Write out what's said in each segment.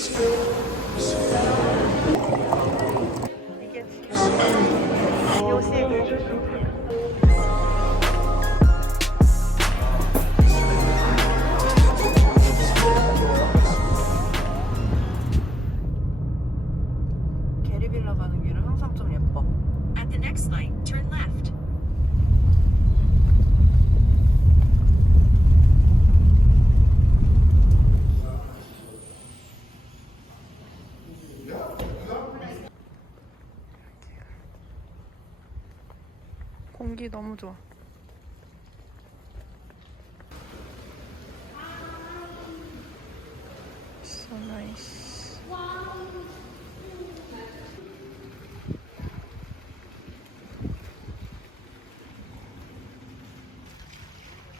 이게 지금 요식 게리빌라 가는 길은 항상 좀 예뻐. At the next light, turn left. 너무 좋아. So nice.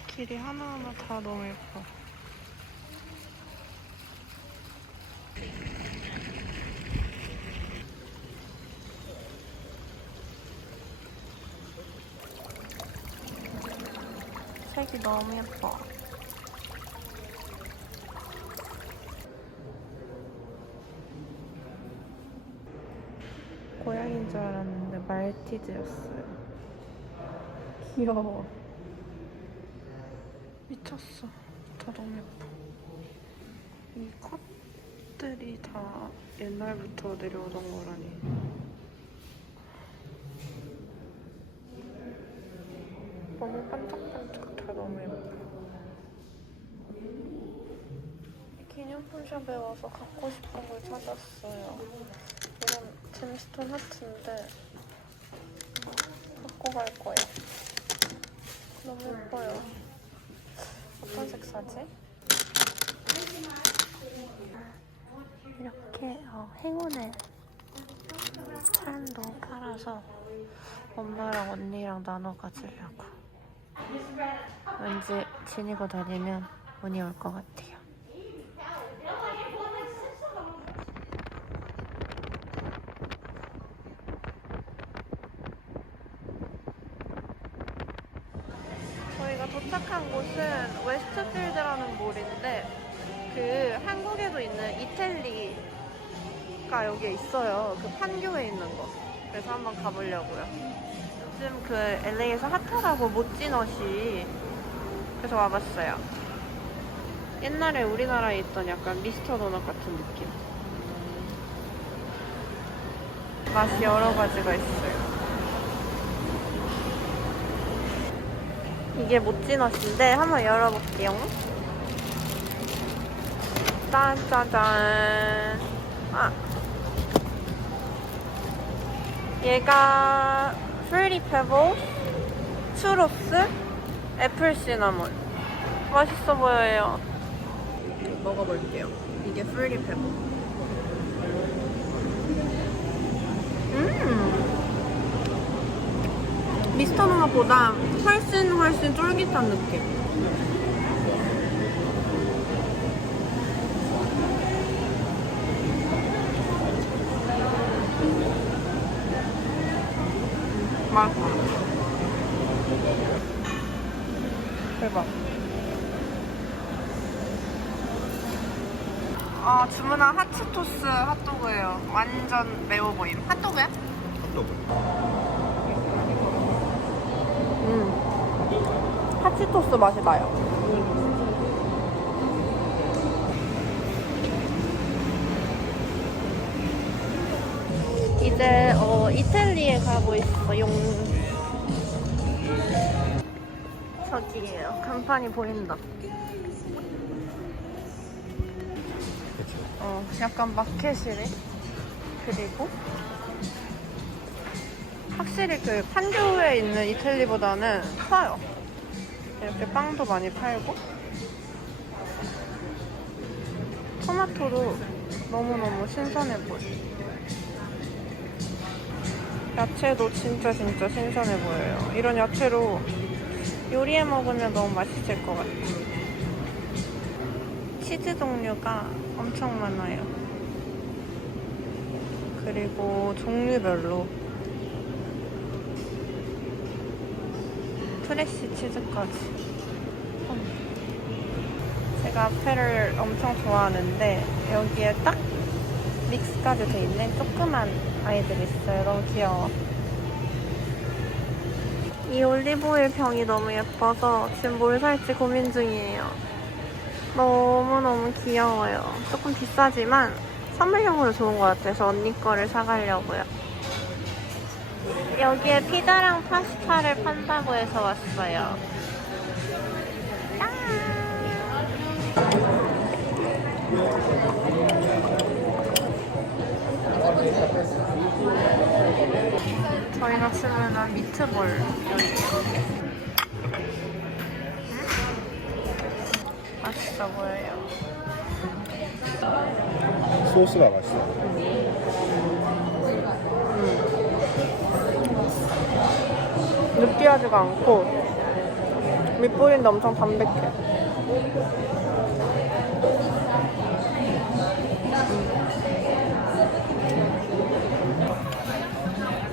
길이 하나하나 다 너무 예뻐. 색이 너무 예뻐. 고양이인 줄 알았는데 말티즈였어요. 귀여워. 미쳤어. 다 너무 예뻐. 이 컷들이 다 옛날부터 내려오던 거라니. 너무 반짝반짝 다 너무 예뻐. 기념품 샵에 와서 갖고 싶은 걸 찾았어요. 이런 잼스톤 하트인데 갖고 갈 거예요. 너무 예뻐요. 어떤 색 사지? 이렇게 어, 행운의 찬도 팔아서 엄마랑 언니랑 나눠 가지려고. 왠지 지니고 다니면 운이 올 것 같아요. 저희가 도착한 곳은 웨스트필드라는 몰인데 그 한국에도 있는 이텔리가 여기에 있어요. 그 판교에 있는 거. 그래서 한번 가보려고요. 요즘 그 LA에서 핫하다고 모찌넛이 그래서 와봤어요. 옛날에 우리나라에 있던 약간 미스터 도넛 같은 느낌. 맛이 여러 가지가 있어요. 이게 모찌넛인데 한번 열어볼게요. 짠짜잔. 아. 얘가 프리 페블, 추로스, 애플 시나몬. 맛있어 보여요. 먹어볼게요. 이게 프리 페블. 음. 미스터 도넛보다 훨씬 훨씬 쫄깃한 느낌. 맛있어. 대박. 아, 주문한 하츠 토스 핫도그예요. 완전 매워 보임. 핫도그야? 핫도그. 음. 하치토스 맛이 나요. 이제 어, 이탈리에 가고 있어요. 저기에요. 간판이 보인다. 어, 약간 마켓이래. 그리고 확실히 그 판교에 있는 이탈리보다는 커요. 이렇게 빵도 많이 팔고 토마토도 너무너무 신선해 보여. 야채도 진짜 진짜 신선해 보여요. 이런 야채로 요리해 먹으면 너무 맛있을 것 같아요. 치즈 종류가 엄청 많아요. 그리고 종류별로 프레시 치즈까지. 어. 제가 앞에를 엄청 좋아하는데 여기에 딱 믹스까지 돼 있는 조그만 아이들이 있어요. 너무 귀여워. 이 올리브오일 병이 너무 예뻐서 지금 뭘 살지 고민 중이에요. 너무너무 귀여워요. 조금 비싸지만 선물용으로 좋은 것 같아서 언니 거를 사가려고요. 여기에 피자랑 파스타를 판다고 해서 왔어요. 저희가 주문한 미트볼 요리예요. 맛있어 보여요. 소스가 맛있어. 느끼하지가 않고 밑보리인데 엄청 담백해.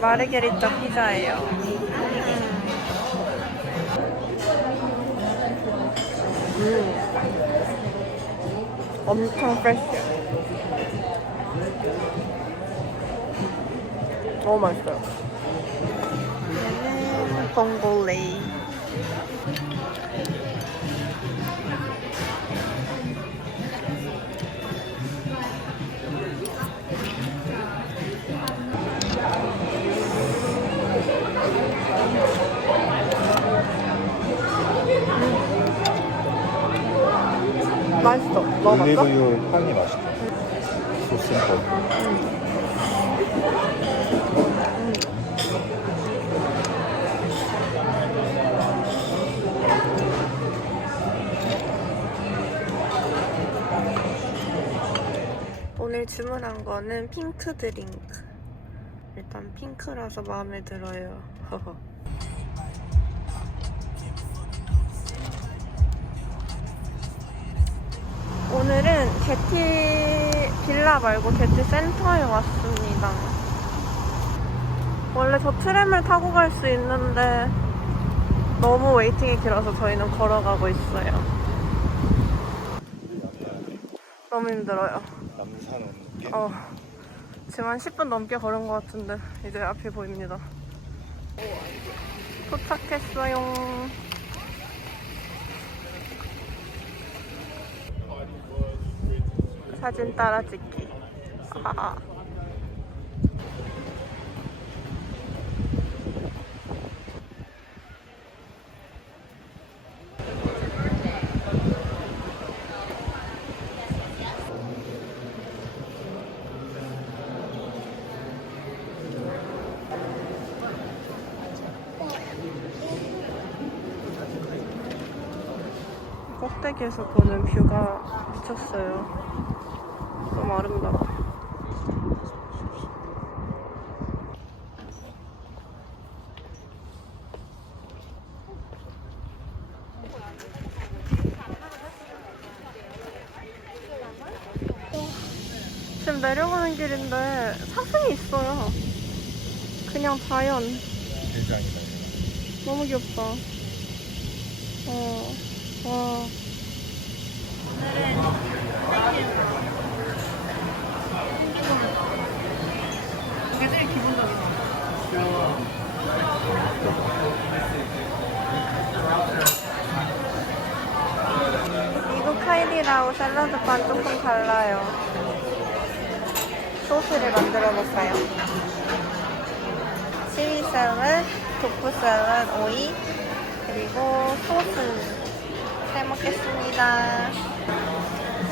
마르게리타 피자예요. 음. 엄청 프레쉬해. 너무 맛있어요. 얘는 봉골레이. 맛있어. 먹어봤어? 올리브유 향이 맛있다. 소스는 더. 주문한 거는 핑크 드링크. 일단 핑크라서 마음에 들어요. 오늘은 게티 빌라 말고 게티 센터에 왔습니다. 원래 저 트램을 타고 갈 수 있는데 너무 웨이팅이 길어서 저희는 걸어가고 있어요. 너무 힘들어요. 게 어, 지금 한 10분 넘게 걸은 것 같은데 이제 앞이 보입니다. 도착했어요. 사진 따라 찍기. 아하. 꼭대기에서 보는 뷰가 미쳤어요. 너무 아름다워. 지금 내려가는 길인데 사슴이 있어요. 그냥 자연. 대장이다. 너무 귀엽다. 어, 와. 기본적이다. 미국 카이리라고 샐러드 반 조금 달라요. 소스를 만들어 볼까요? 치리 샐러드, 토프 샐러드, 오이, 그리고 소스 잘 먹겠습니다.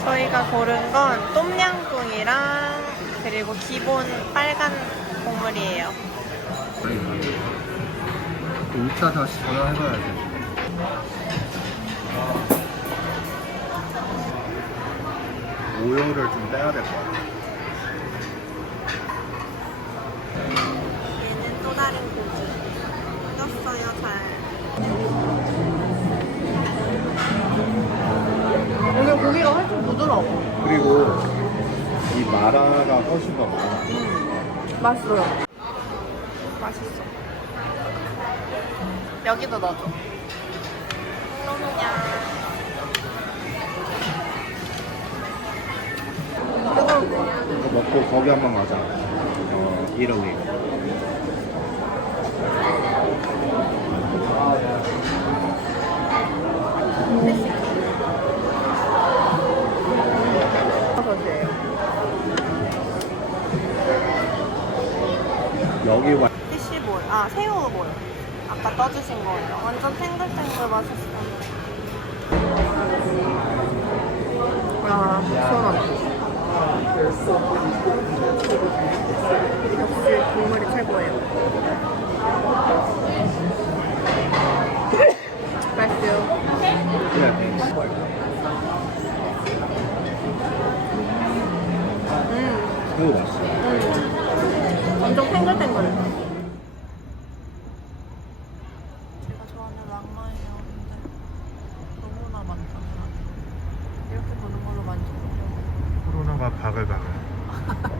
저희가 고른 건 똠양꿍이랑 그리고 기본 빨간 국물이에요. 2차 다시 전화해봐야 돼. 오열을 좀 떼야 될 것 같아. 얘는 또 다른 고기. 익었어요, 잘. 훨씬 더 많아. 음, 맛있어요. 맛있어. 여기도 넣어줘. 이거 먹고 거기 한번 가자. 어, 이러기. 음. 여기 와. 피쉬볼. 아, 새우볼. 아까 떠주신 거예요. 완전 탱글탱글 맛있어. 아, 시원하다. 역시 국물이 최고예요. 맛있어요. 그래. 음, 새우 맛있어. 박을박을